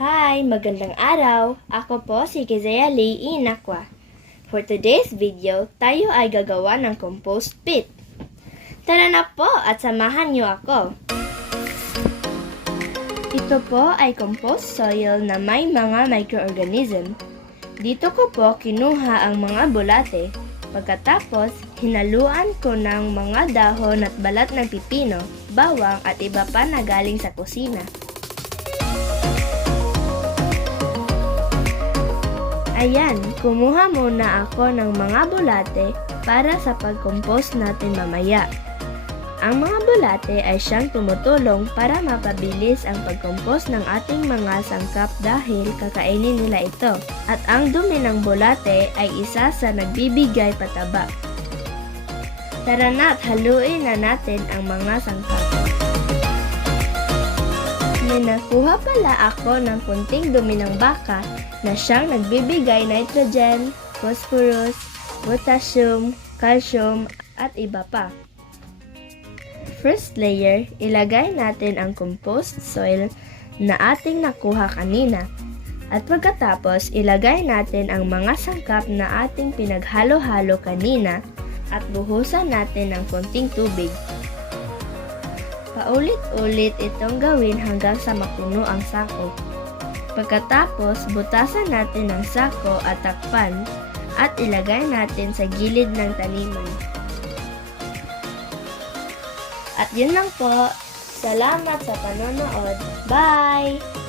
Hi! Magandang araw! Ako po si Kizzeah Nacua. For today's video, tayo ay gagawa ng compost pit. Tara na po at samahan niyo ako. Ito po ay compost soil na may mga microorganism. Dito ko po kinuha ang mga bulate. Pagkatapos, hinaluan ko ng mga dahon at balat ng pipino, bawang at iba pa na galing sa kusina. Ayan, kumuha muna ako ng mga bulate para sa pag-compost natin mamaya. Ang mga bulate ay siyang tumutulong para mapabilis ang pag-compost ng ating mga sangkap dahil kakainin nila ito. At ang dumi ng bulate ay isa sa nagbibigay pataba. Tara na at haluin na natin ang mga sangkap. May nakuha pala ako ng kunting dumi ng baka na siyang nagbibigay nitrogen, phosphorus, potassium, calcium at iba pa. First layer, ilagay natin ang compost soil na ating nakuha kanina. At pagkatapos, ilagay natin ang mga sangkap na ating pinaghalo-halo kanina at buhusan natin ng konting tubig. Paulit-ulit itong gawin hanggang sa mapuno ang sako. Pagkatapos, butasan natin ang sako at takpan at ilagay natin sa gilid ng taniman. At yun lang po. Salamat sa panonood. Bye!